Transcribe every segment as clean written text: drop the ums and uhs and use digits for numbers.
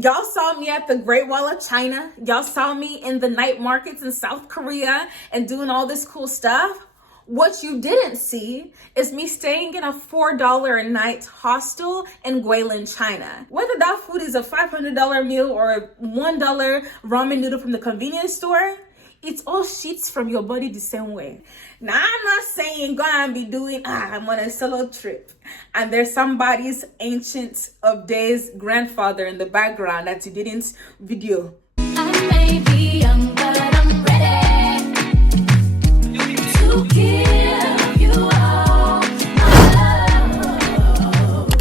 Y'all saw me at the Great Wall of China. Y'all saw me in the night markets in South Korea and doing all this cool stuff. What you didn't see is me staying in a $4 a night hostel in Guilin, China. Whether that food is a $500 meal or a $1 ramen noodle from the convenience store, it's all sheets from your body the same way. Now, I'm not saying go and be doing, I'm on a solo trip. And there's somebody's ancient of days grandfather in the background that you didn't video. I may be young, but I'm ready to give you all my love.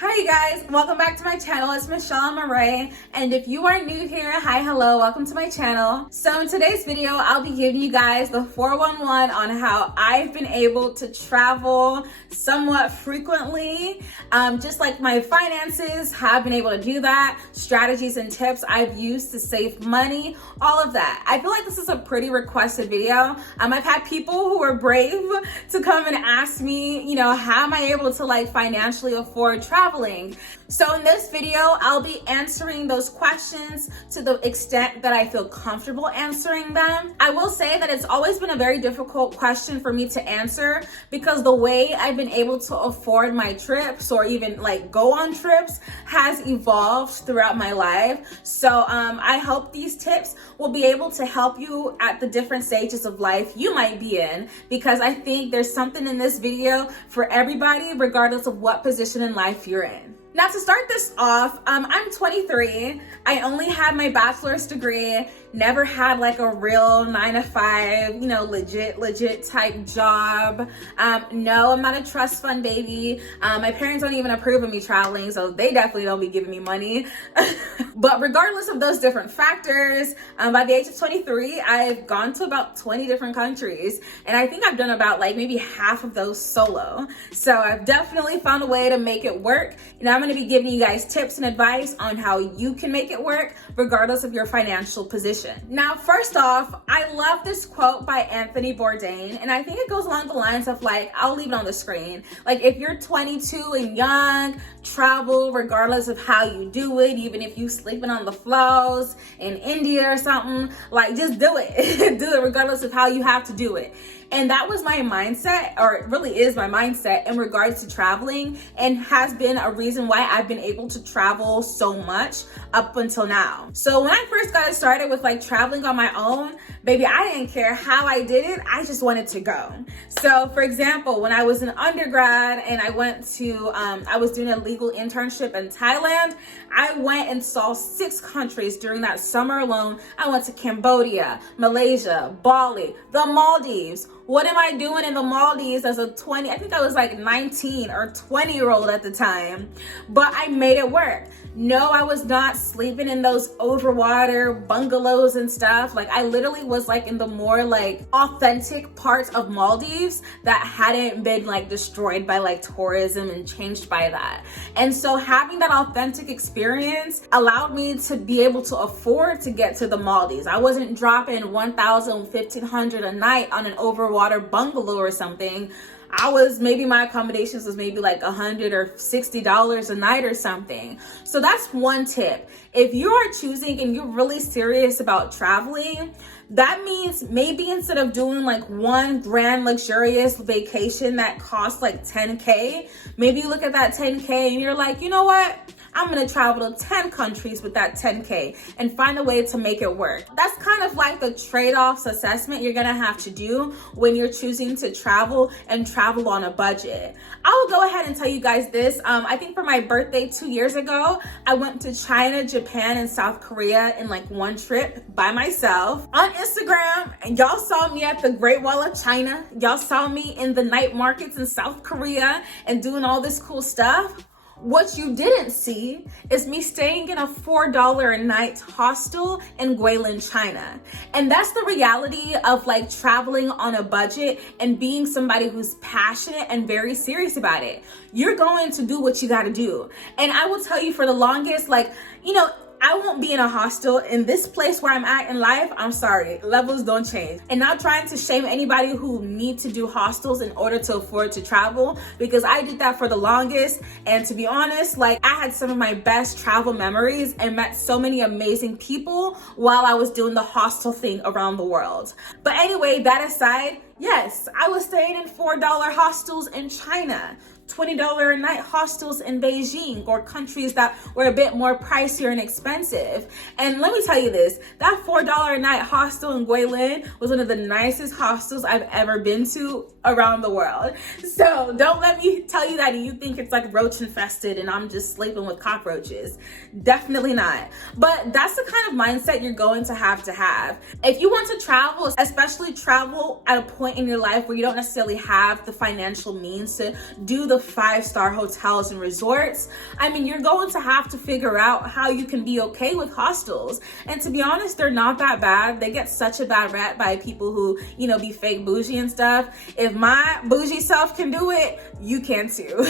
Hi you guys, welcome back to my channel. It's Michelle Murray, and if you are new here, hi, hello, welcome to my channel. So in today's video, I'll be giving you guys the 411 on how I've been able to travel somewhat frequently, just like my finances, have been able to do that, strategies and tips I've used to save money, all of that. I feel like this is a pretty requested video. I've had people who are brave to come and ask me, you know, how am I able to like financially afford traveling? So in this video, I'll be answering those questions to the extent that I feel comfortable answering them. I will say that it's always been a very difficult question for me to answer because the way I've been able to afford my trips or even like go on trips has evolved throughout my life. So I hope these tips will be able to help you at the different stages of life you might be in, because I think there's something in this video for everybody, regardless of what position in life you're in. Now to start this off, I'm 23. I only had my bachelor's degree, never had like a real 9-to-5, you know, legit type job. No, I'm not a trust fund baby. My parents don't even approve of me traveling, so they definitely don't be giving me money. But regardless of those different factors, by the age of 23, I've gone to about 20 different countries. And I think I've done about like maybe half of those solo. So I've definitely found a way to make it work. You know, I'm gonna be giving you guys tips and advice on how you can make it work regardless of your financial position. Now, first off, I love this quote by Anthony Bourdain, and I think it goes along the lines of like, I'll leave it on the screen. Like if you're 22 and young, travel regardless of how you do it, even if you sleeping on the floors in India or something, like just do it. Do it regardless of how you have to do it. And that was my mindset, or it really is my mindset in regards to traveling, and has been a reason why I've been able to travel so much up until now. So when I first got started with like traveling on my own, baby, I didn't care how I did it. I just wanted to go. So for example, when I was an undergrad and I went to, I was doing a legal internship in Thailand, I went and saw 6 countries during that summer alone. I went to Cambodia, Malaysia, Bali, the Maldives. What am I doing in the Maldives as a 20? I think I was like 19 or 20-year-old at the time, but I made it work. No, I was not sleeping in those overwater bungalows and stuff. Like I literally was like in the more like authentic parts of Maldives that hadn't been like destroyed by like tourism and changed by that. And so having that authentic experience allowed me to be able to afford to get to the Maldives. I wasn't dropping $1,000, $1,500 a night on an overwater bungalow or something. My accommodations was maybe like $100 or $60 a night or something. So that's one tip. If you are choosing and you're really serious about traveling, that means maybe instead of doing like one grand luxurious vacation that costs like 10K, maybe you look at that 10K and you're like, you know what? I'm gonna travel to 10 countries with that 10K and find a way to make it work. That's kind of like the trade-offs assessment you're gonna have to do when you're choosing to travel and travel on a budget. I will go ahead and tell you guys this. I think for my birthday 2 years ago, I went to China, Japan, and South Korea in like one trip by myself. On Instagram, and y'all saw me at the Great Wall of China. Y'all saw me in the night markets in South Korea and doing all this cool stuff. What you didn't see is me staying in a $4 a night hostel in Guilin, China. And that's the reality of like traveling on a budget and being somebody who's passionate and very serious about it. You're going to do what you gotta do. And I will tell you, for the longest, like, you know, I won't be in a hostel in this place where I'm at in life. I'm sorry, levels don't change. And not trying to shame anybody who need to do hostels in order to afford to travel, because I did that for the longest. And to be honest, like, I had some of my best travel memories and met so many amazing people while I was doing the hostel thing around the world. But anyway, that aside, yes, I was staying in $4 hostels in China, $20 a night hostels in Beijing, or countries that were a bit more pricier and expensive. And let me tell you this, that $4 a night hostel in Guilin was one of the nicest hostels I've ever been to around the world. So don't let me tell you that you think it's like roach infested and I'm just sleeping with cockroaches. Definitely not. But that's the kind of mindset you're going to have. If you want to travel, especially travel at a point in your life where you don't necessarily have the financial means to do the 5-star hotels and resorts, I mean, you're going to have to figure out how you can be okay with hostels. And to be honest, they're not that bad. They get such a bad rap by people who, you know, be fake bougie and stuff. If my bougie self can do it, you can too.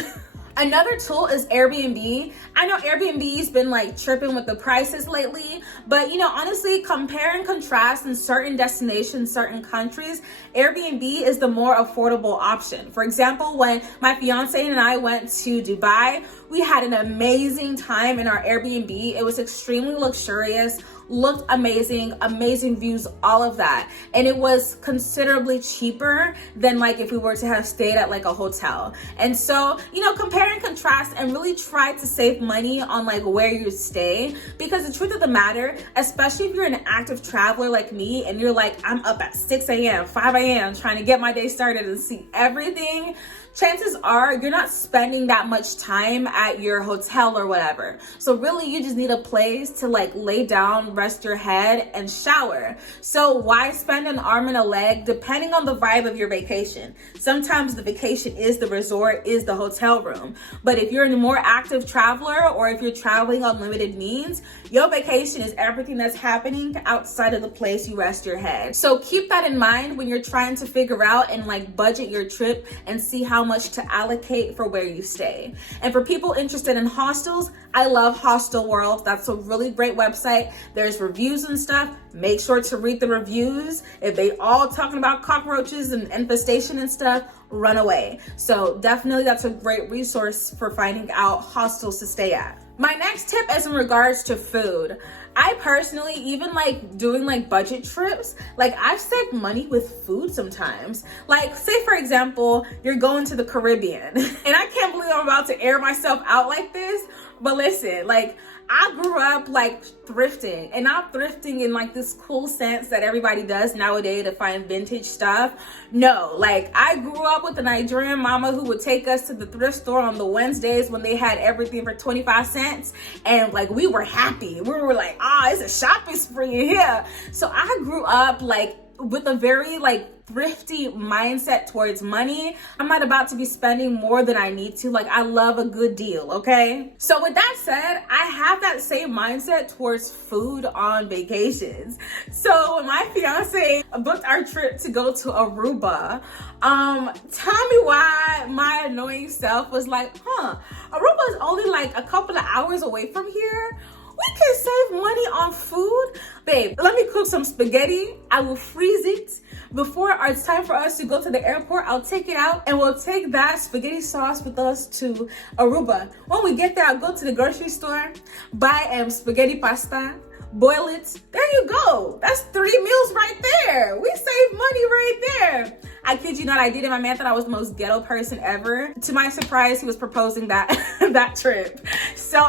Another tool is Airbnb. I know Airbnb's been like tripping with the prices lately, but you know, honestly, compare and contrast in certain destinations, certain countries, Airbnb is the more affordable option. For example, when my fiance and I went to Dubai, we had an amazing time in our Airbnb. It was extremely luxurious, looked amazing, amazing views, all of that. And it was considerably cheaper than like if we were to have stayed at like a hotel. And so, you know, compare and contrast and really try to save money on like where you stay, because the truth of the matter, especially if you're an active traveler like me and you're like, I'm up at 6 a.m., 5 a.m. trying to get my day started and see everything, chances are you're not spending that much time at your hotel or whatever. So really, you just need a place to like lay down, rest your head, and shower. So why spend an arm and a leg depending on the vibe of your vacation? Sometimes the vacation is the resort, is the hotel room. But if you're a more active traveler, or if you're traveling on limited means, your vacation is everything that's happening outside of the place you rest your head. So keep that in mind when you're trying to figure out and like budget your trip and see how much to allocate for where you stay. And for people interested in hostels, I love Hostel World. That's a really great website. There's reviews and stuff. Make sure to read the reviews. If they all talking about cockroaches and infestation and stuff, run away. So definitely that's a great resource for finding out hostels to stay at. My next tip is in regards to food. I personally, even like doing like budget trips, like I've saved money with food sometimes. Like say for example, you're going to the Caribbean and I can't believe I'm about to air myself out like this, but listen, like I grew up like thrifting, and not thrifting in like this cool sense that everybody does nowadays to find vintage stuff. No, like I grew up with a Nigerian mama who would take us to the thrift store on the Wednesdays when they had everything for 25 cents. And like we were happy. We were like, it's a shopping spree in here. So I grew up like with a very like thrifty mindset towards money. I'm not about to be spending more than I need to. Like I love a good deal, okay? So with that said, I have that same mindset towards food on vacations. So when my fiance booked our trip to go to Aruba, tell me why my annoying self was like, Aruba is only like a couple of hours away from here. We can save money on food. Babe, let me cook some spaghetti. I will freeze it. Before it's time for us to go to the airport, I'll take it out and we'll take that spaghetti sauce with us to Aruba. When we get there, I'll go to the grocery store, buy spaghetti pasta, boil it. There you go. That's 3 meals right there. We save money right there. I kid you not, I did it. My man thought I was the most ghetto person ever. To my surprise, he was proposing that that trip. So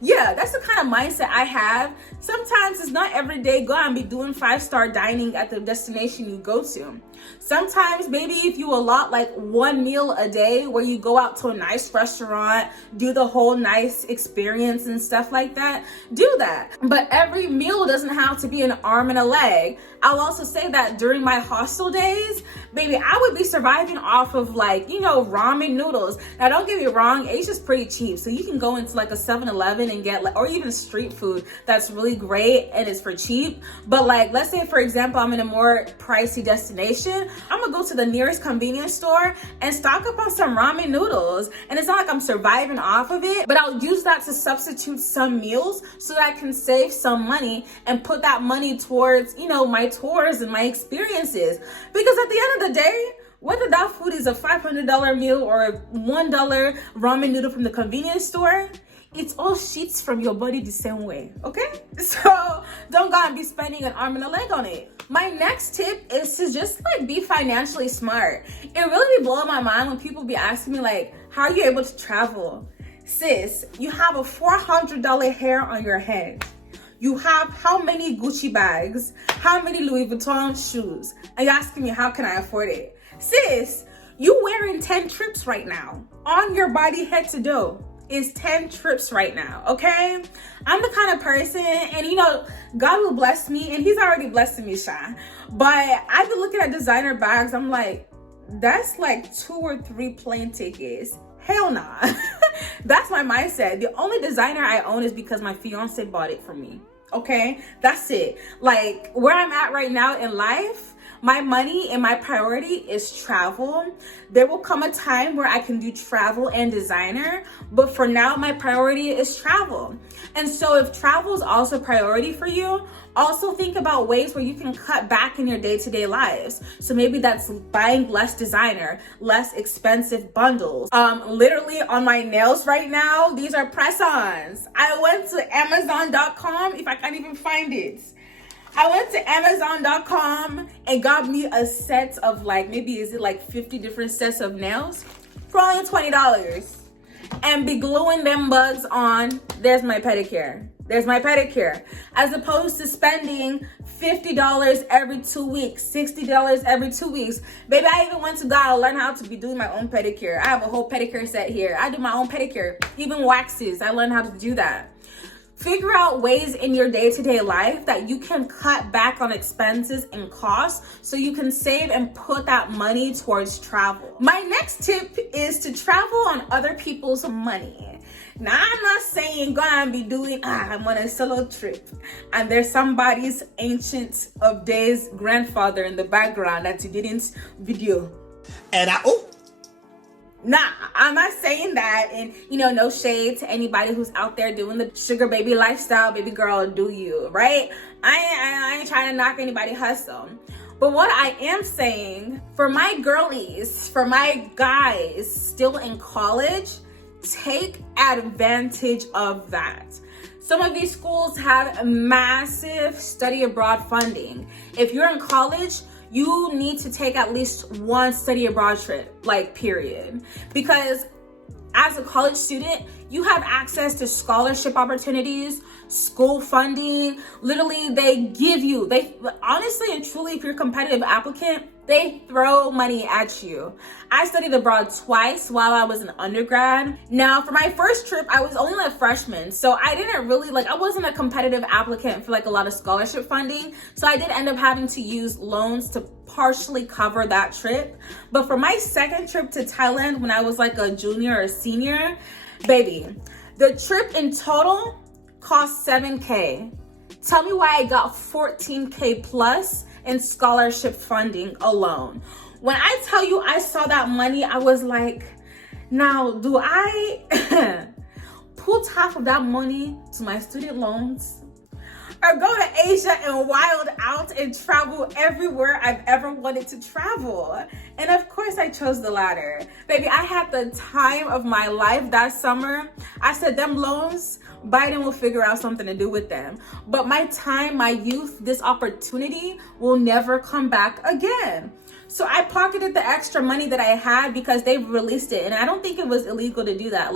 yeah, that's the kind of mindset I have. Sometimes it's not every day go out and be doing 5-star dining at the destination you go to. Sometimes maybe if you allot like 1 meal a day where you go out to a nice restaurant, do the whole nice experience and stuff like that, do that. But every meal doesn't have to be an arm and a leg. I'll also say that during my hostel days, baby, I would be surviving off of like, you know, ramen noodles. Now don't get me wrong, Asia's pretty cheap. So you can go into like a 7-Eleven and get like, or even street food that's really great and it's for cheap. But like, let's say for example, I'm in a more pricey destination, I'm gonna go to the nearest convenience store and stock up on some ramen noodles. And it's not like I'm surviving off of it, but I'll use that to substitute some meals so that I can save some money and put that money towards, you know, my tours and my experiences. Because at the end of the day, whether that food is a $500 meal or a $1 ramen noodle from the convenience store, it's all sheets from your body the same way, okay? So don't go and be spending an arm and a leg on it. My next tip is to just like be financially smart. It really be blowing my mind when people be asking me like, how are you able to travel? Sis, you have a $400 hair on your head. You have how many Gucci bags? How many Louis Vuitton shoes? And you're asking me, how can I afford it? Sis, you wearing 10 trips right now. On your body head to toe is 10 trips right now, okay? I'm the kind of person, and you know, God will bless me, and he's already blessing me, Sha. But I've been looking at designer bags, I'm like, that's like 2 or 3 plane tickets. Hell nah. That's my mindset. The only designer I own is because my fiance bought it for me, okay? That's it. Like, where I'm at right now in life, my money and my priority is travel. There will come a time where I can do travel and designer, but for now, my priority is travel. And so if travel is also a priority for you, also think about ways where you can cut back in your day-to-day lives. So maybe that's buying less designer, less expensive bundles. Literally on my nails right now, these are press-ons. I went to Amazon.com, if I can't even find it. I went to Amazon.com and got me a set of like, maybe is it like 50 different sets of nails for only $20. And be gluing them bugs on. There's my pedicure. There's my pedicure. As opposed to spending $50 every 2 weeks, $60 every 2 weeks. Baby, I even went to God to learn how to be doing my own pedicure. I have a whole pedicure set here. I do my own pedicure, even waxes. I learned how to do that. Figure out ways in your day-to-day life that you can cut back on expenses and costs so you can save and put that money towards travel. My next tip is to travel on other people's money. Now, I'm not saying go and be doing, I'm on a solo trip and there's somebody's ancient of days grandfather in the background that you didn't video. And Nah, I'm not saying that, and you know, no shade to anybody who's out there doing the sugar baby lifestyle. Baby girl, do you, right? I ain't trying to knock anybody hustle. But what I am saying, for my girlies, for my guys still in college, take advantage of that. Some of these schools have massive study abroad funding. If you're in college, you need to take at least one study abroad trip, like period. Because as a college student, you have access to scholarship opportunities, school funding. Literally, they give you, honestly and truly, if you're a competitive applicant, they throw money at you. I studied abroad twice while I was an undergrad. Now, for my first trip, I was only a freshman. So I didn't really, I wasn't a competitive applicant for a lot of scholarship funding. So I did end up having to use loans to partially cover that trip. But for my second trip to Thailand, when I was a junior or senior, baby, the trip in total cost $7K. Tell me why I got $14K plus in scholarship funding alone. When I tell you I saw that money, I was like, now do I put half of that money to my student loans or go to Asia and wild out and travel everywhere I've ever wanted to travel? And of course I chose the latter. Baby, I had the time of my life that summer. I said, them loans, Biden will figure out something to do with them. But my time, my youth, this opportunity will never come back again. So I pocketed the extra money that I had because they released it. And I don't think it was illegal to do that.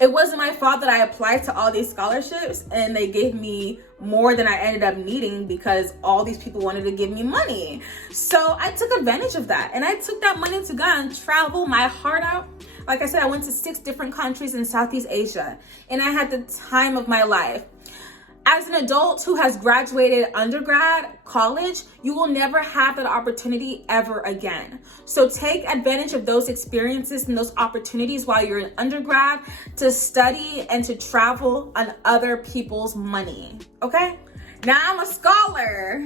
It wasn't my fault that I applied to all these scholarships and they gave me more than I ended up needing because all these people wanted to give me money. So I took advantage of that. And I took that money to go and travel my heart out. Like I said, I went to 6 different countries in Southeast Asia and I had the time of my life. As an adult who has graduated undergrad, college, you will never have that opportunity ever again. So take advantage of those experiences and those opportunities while you're in undergrad to study and to travel on other people's money, okay? Now I'm a scholar,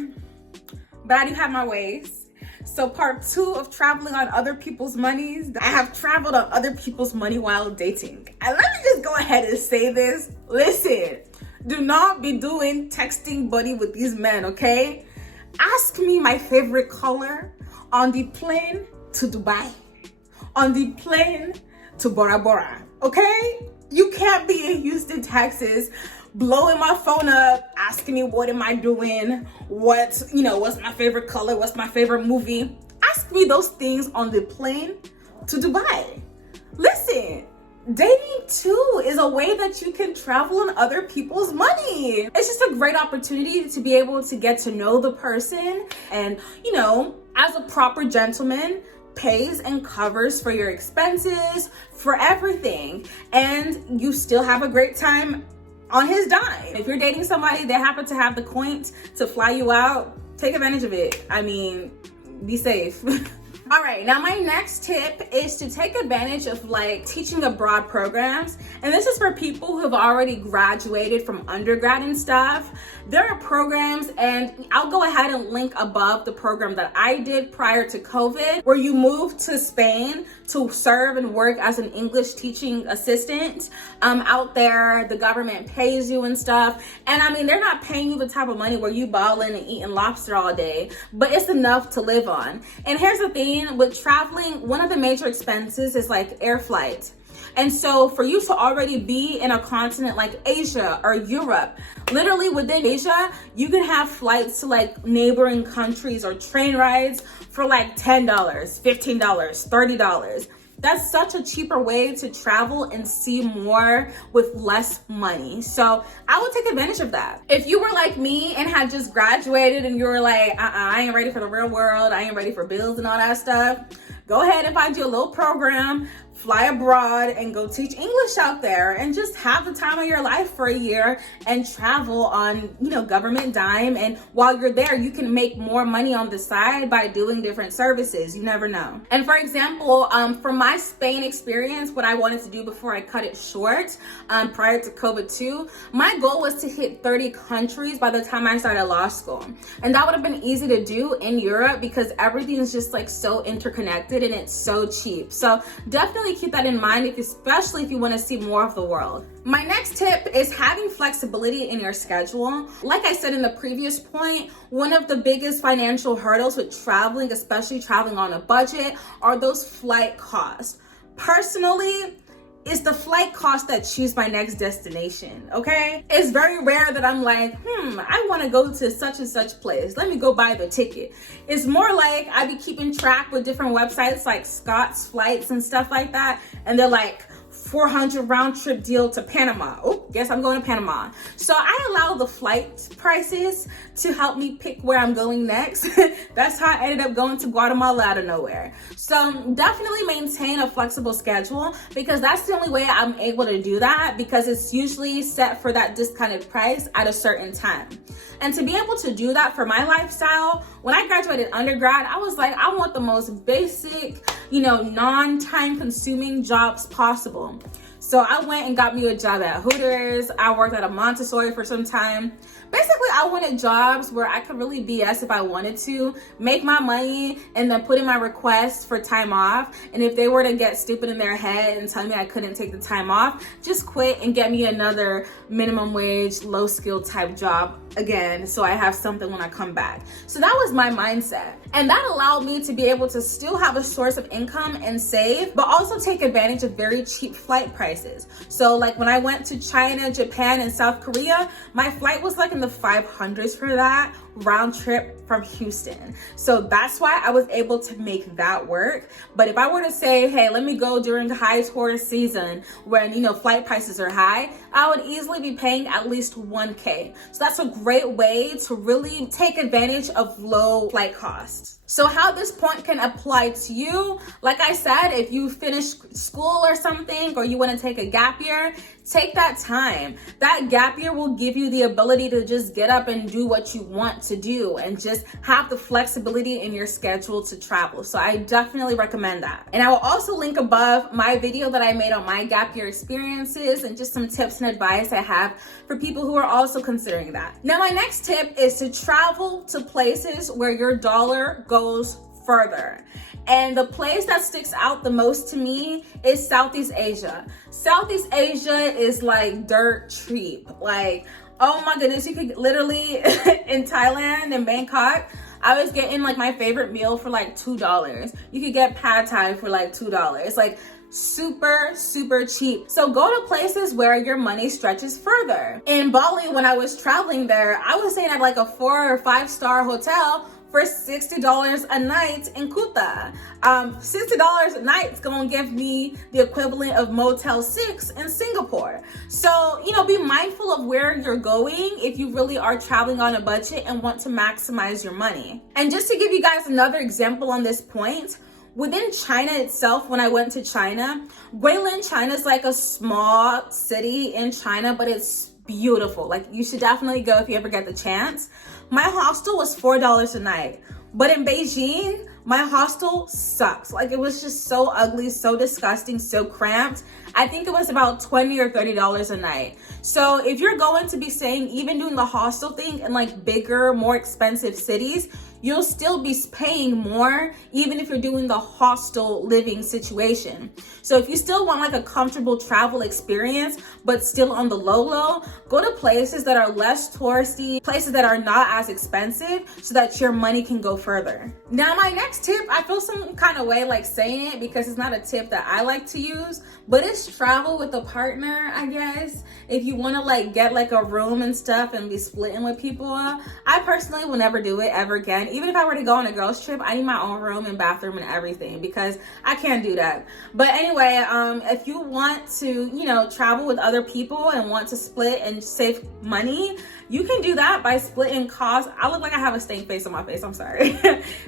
but I do have my ways. So part 2 of traveling on other people's monies, I have traveled on other people's money while dating. And let me just go ahead and say this. Listen, do not be doing texting buddy with these men, okay? Ask me my favorite color on the plane to Dubai, on the plane to Bora Bora, okay? You can't be in Houston, Texas, blowing my phone up, asking me what am I doing, what's my favorite color, what's my favorite movie. Ask me those things on the plane to Dubai. Listen, dating too is a way that you can travel on other people's money. It's just a great opportunity to be able to get to know the person and, as a proper gentleman, pays and covers for your expenses, for everything. And you still have a great time on his dime. If you're dating somebody that happen to have the coin to fly you out, take advantage of it. I mean, be safe. All right, now my next tip is to take advantage of teaching abroad programs. And this is for people who have already graduated from undergrad and stuff. There are programs, and I'll go ahead and link above the program that I did prior to COVID, where you move to Spain to serve and work as an English teaching assistant. Out there, the government pays you and stuff. And I mean, they're not paying you the type of money where you balling and eating lobster all day, but it's enough to live on. And here's the thing, with traveling, one of the major expenses is air flight. And so for you to already be in a continent like Asia or Europe, literally within Asia, you can have flights to neighboring countries or train rides for $10, $15, $30. That's such a cheaper way to travel and see more with less money. So I would take advantage of that. If you were like me and had just graduated and you were I ain't ready for the real world, I ain't ready for bills and all that stuff, go ahead and find you a little program, fly abroad and go teach English out there and just have the time of your life for a year and travel on, government dime. And while you're there, you can make more money on the side by doing different services. You never know. And for example, from my Spain experience, what I wanted to do before I cut it short, prior to COVID too, my goal was to hit 30 countries by the time I started law school. And that would have been easy to do in Europe because everything is just so interconnected and it's so cheap. So definitely keep that in mind, especially if you want to see more of the world. My next tip is having flexibility in your schedule. Like I said in the previous point, one of the biggest financial hurdles with traveling, especially traveling on a budget, are those flight costs. Personally, it's the flight cost that choose my next destination, okay? It's very rare that I'm I want to go to such and such place. Let me go buy the ticket. It's more I be keeping track with different websites like Scott's Flights and stuff like that. And they're 400 round trip deal to Panama. Oh, guess I'm going to Panama. So I allow the flight prices to help me pick where I'm going next. That's how I ended up going to Guatemala out of nowhere. So definitely maintain a flexible schedule because that's the only way I'm able to do that, because it's usually set for that discounted price at a certain time. And to be able to do that for my lifestyle, when I graduated undergrad, I was I want the most basic, non-time consuming jobs possible. So I went and got me a job at Hooters. I worked at a Montessori for some time. Basically, I wanted jobs where I could really BS if I wanted to, make my money, and then put in my request for time off. And if they were to get stupid in their head and tell me I couldn't take the time off, just quit and get me another minimum wage, low skill type job again, so I have something when I come back. So that was my mindset. And that allowed me to be able to still have a source of income and save, but also take advantage of very cheap flight prices. So when I went to China, Japan, and South Korea, my flight was in the 500s for that round trip from Houston. So that's why I was able to make that work. But if I were to say, hey, let me go during high tourist season when, flight prices are high, I would easily be paying at least $1,000. So that's a great way to really take advantage of low flight costs. So how this point can apply to you, like I said, if you finish school or something, or you want to take a gap year, Take that time. That gap year will give you the ability to just get up and do what you want to do and just have the flexibility in your schedule to travel. So I definitely recommend that. And I will also link above my video that I made on my gap year experiences and just some tips and advice I have for people who are also considering that. Now, my next tip is to travel to places where your dollar goes further. And the place that sticks out the most to me is Southeast Asia. Southeast Asia is like dirt cheap. Like, oh my goodness, you could literally in Thailand and Bangkok, I was getting like my favorite meal for like $2. You could get pad thai for like $2. Like super cheap. So go to places where your money stretches further. In Bali, when I was traveling there, I was staying at like a 4 or 5 star hotel for $60 a night in Kuta. $60 a night is gonna give me the equivalent of Motel 6 in Singapore. So, you know, be mindful of where you're going if you really are traveling on a budget and want to maximize your money. And just to give you guys another example on this point, within China itself, when I went to China, Guilin, China is like a small city in China, but it's beautiful. Like, you should definitely go if you ever get the chance. My hostel was $4 a night, but in Beijing, my hostel sucks. Like, it was just so ugly, so disgusting, so cramped. I think it was about $20 or $30 a night. So if you're going to be staying, even doing the hostel thing in like bigger, more expensive cities, you'll still be paying more even if you're doing the hostel living situation. So if you still want like a comfortable travel experience, but still on the low, go to places that are less touristy, places that are not as expensive so that your money can go further. Now, my next tip, I feel some kind of way like saying it because it's not a tip that I like to use, but it's travel with a partner, I guess. If you want to like get like a room and stuff and be splitting with people, I personally will never do it ever again. Even if I were to go on a girls trip, I need my own room and bathroom and everything because I can't do that. But anyway, if you want to, you know, travel with other people and want to split and save money, you can do that by splitting costs. I look like I have a stank face on my face, I'm sorry.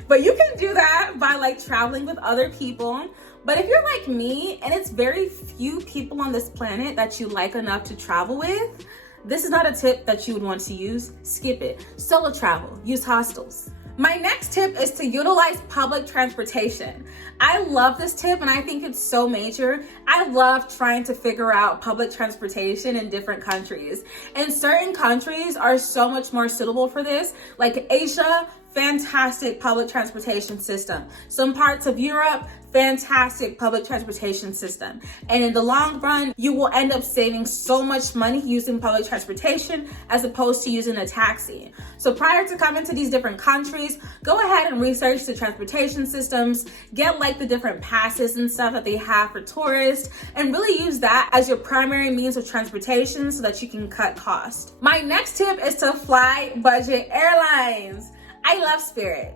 But you can do that by like traveling with other people. But if you're like me and it's very few people on this planet that you like enough to travel with, this is not a tip that you would want to use. Skip it. Solo travel, use hostels. My next tip is to utilize public transportation. I love this tip and I think it's so major. I love trying to figure out public transportation in different countries. And certain countries are so much more suitable for this. Like Asia, fantastic public transportation system. Some parts of Europe, fantastic public transportation system. And in the long run, you will end up saving so much money using public transportation as opposed to using a taxi. So prior to coming to these different countries, go ahead and research the transportation systems, get like the different passes and stuff that they have for tourists, and really use that as your primary means of transportation so that you can cut costs. My next tip is to fly budget airlines. I love Spirit,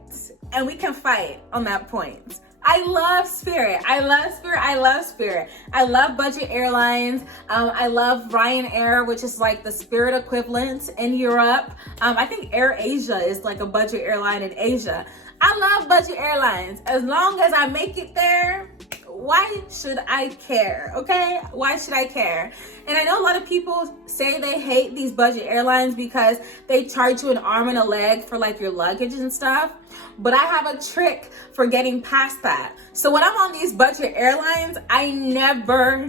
and we can fight on that point. I love Spirit. I love budget airlines. I love Ryanair, which is like the Spirit equivalent in Europe. I think Air Asia is like a budget airline in Asia. I love budget airlines. As long as I make it there, why should I care? Okay? Why should I care? And I know a lot of people say they hate these budget airlines because they charge you an arm and a leg for like your luggage and stuff. But I have a trick for getting past that. So when I'm on these budget airlines, I never,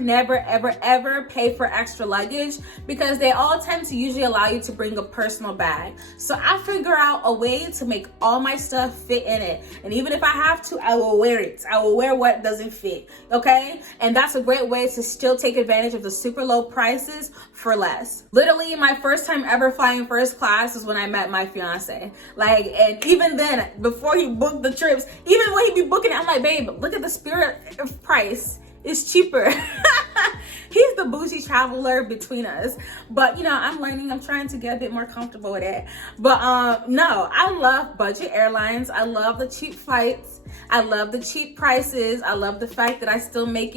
ever pay for extra luggage because they all tend to usually allow you to bring a personal bag. So I figure out a way to make all my stuff fit in it. And even if I have to, I will wear it. I will wear what doesn't fit, okay? And that's a great way to still take advantage of the super low prices for less. Literally, my first time ever flying first class is when I met my fiance. Like, and even then, before he booked the trips, even when he be booking it, I'm like, babe, look at the Spirit price. It's cheaper. He's the bougie traveler between us. But, you know, I'm learning. I'm trying to get a bit more comfortable with it. But no, I love budget airlines. I love the cheap flights. I love the cheap prices. I love the fact that we still make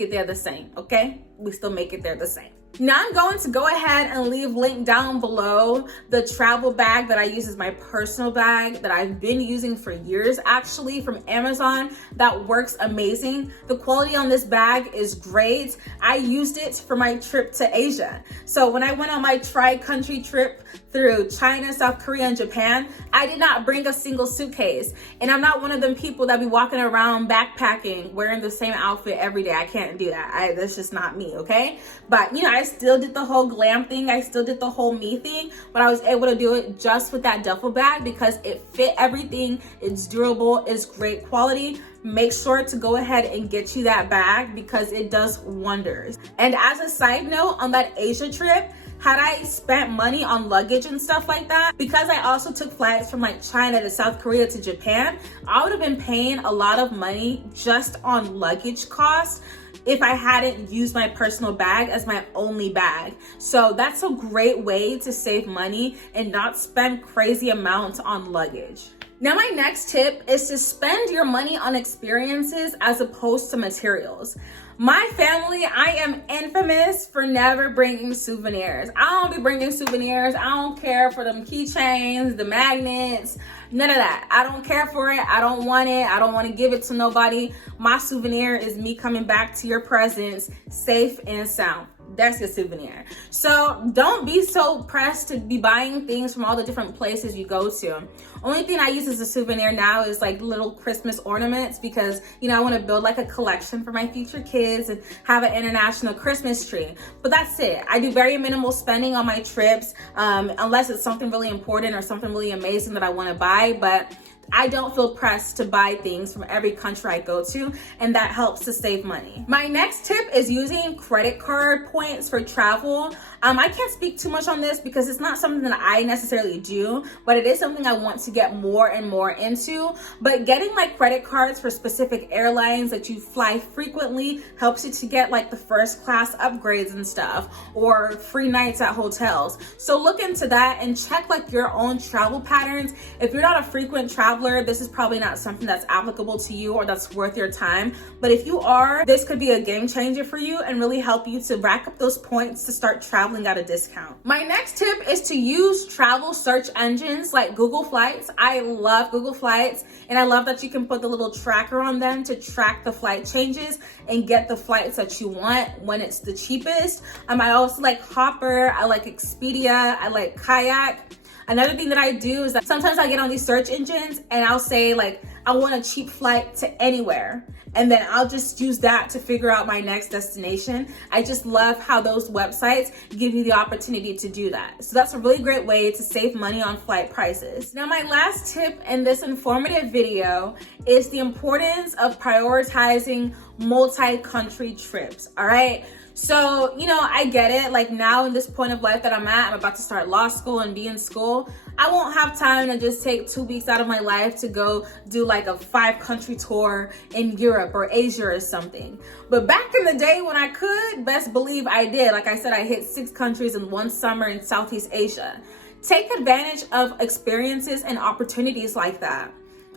it there the same, okay? We still make it there the same. Now I'm going to go ahead and leave link down below the travel bag that I use as my personal bag that I've been using for years, actually, from Amazon. That works amazing. The quality on this bag is great. I used it for my trip to Asia. So when I went on my tri-country trip through China, South Korea, and Japan, I did not bring a single suitcase. And I'm not one of them people that be walking around backpacking wearing the same outfit every day. I can't do that. That's just not me, okay? But you know, I still did the whole glam thing. I still did the whole me thing, but I was able to do it just with that duffel bag because it fit everything. It's durable, it's great quality. Make sure to go ahead and get you that bag because it does wonders. And as a side note, on that Asia trip, had I spent money on luggage and stuff like that, because I also took flights from like China to South Korea to Japan, I would have been paying a lot of money just on luggage costs if I hadn't used my personal bag as my only bag. So that's a great way to save money and not spend crazy amounts on luggage. Now my next tip is to spend your money on experiences as opposed to materials. My family, I am infamous for never bringing souvenirs. I don't be bringing souvenirs. I don't care for them keychains, the magnets, none of that. I don't care for it. I don't want it. I don't want to give it to nobody. My souvenir is me coming back to your presence safe and sound. That's your souvenir. So don't be so pressed to be buying things from all the different places you go to. Only thing I use as a souvenir now is like little Christmas ornaments because, you know, I want to build like a collection for my future kids and have an international Christmas tree. But that's it. I do very minimal spending on my trips unless it's something really important or something really amazing that I want to buy. But I don't feel pressed to buy things from every country I go to, and that helps to save money. My next tip is using credit card points for travel. I can't speak too much on this because it's not something that I necessarily do, but it is something I want to get more and more into. But getting like credit cards for specific airlines that you fly frequently helps you to get like the first class upgrades and stuff, or free nights at hotels. So look into that and check like your own travel patterns. If you're not a frequent traveler, this is probably not something that's applicable to you or that's worth your time. But if you are, this could be a game changer for you and really help you to rack up those points to start traveling at a discount. My next tip is to use travel search engines like Google Flights. I love Google Flights, and I love that you can put the little tracker on them to track the flight changes and get the flights that you want when it's the cheapest. I also like Hopper, I like Expedia, I like Kayak. Another thing that I do is that sometimes I get on these search engines and I'll say like, I want a cheap flight to anywhere. And then I'll just use that to figure out my next destination. I just love how those websites give you the opportunity to do that. So that's a really great way to save money on flight prices. Now, my last tip in this informative video is the importance of prioritizing multi-country trips, all right? So, you know, I get it. Like now in this point of life that I'm at, I'm about to start law school and be in school. I won't have time to just take 2 weeks out of my life to go do like a 5-country tour in Europe or Asia or something. But back in the day when I could, best believe I did. Like I said, I hit 6 countries in one summer in Southeast Asia. Take advantage of experiences and opportunities like that.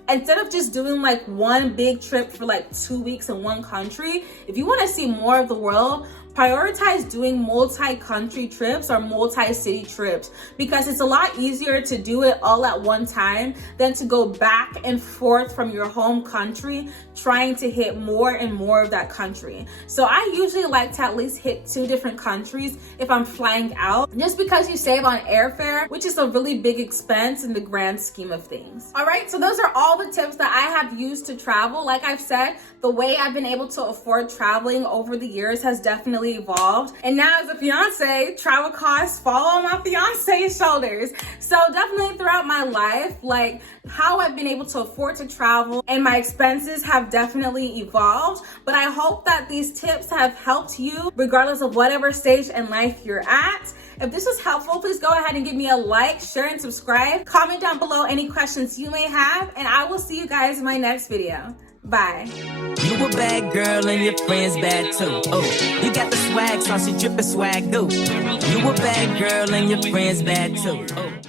Instead of just doing like one big trip for like 2 weeks in one country, if you want to see more of the world, prioritize doing multi-country trips or multi-city trips, because it's a lot easier to do it all at one time than to go back and forth from your home country trying to hit more and more of that country. So I usually like to at least hit 2 different countries if I'm flying out, just because you save on airfare, which is a really big expense in the grand scheme of things. All right, so those are all the tips that I have used to travel. Like I've said, the way I've been able to afford traveling over the years has definitely evolved. And now as a fiance, travel costs fall on my fiance's shoulders. So definitely throughout my life, like how I've been able to afford to travel and my expenses have definitely evolved. But I hope that these tips have helped you regardless of whatever stage in life you're at. If this was helpful, please go ahead and give me a like, share, and subscribe. Comment down below any questions you may have, and I will see you guys in my next video. Bye. You a bad girl and your friends bad too. Oh, you got the swag, saucy drippin' swag, do. You a bad girl and your friends bad too. Oh.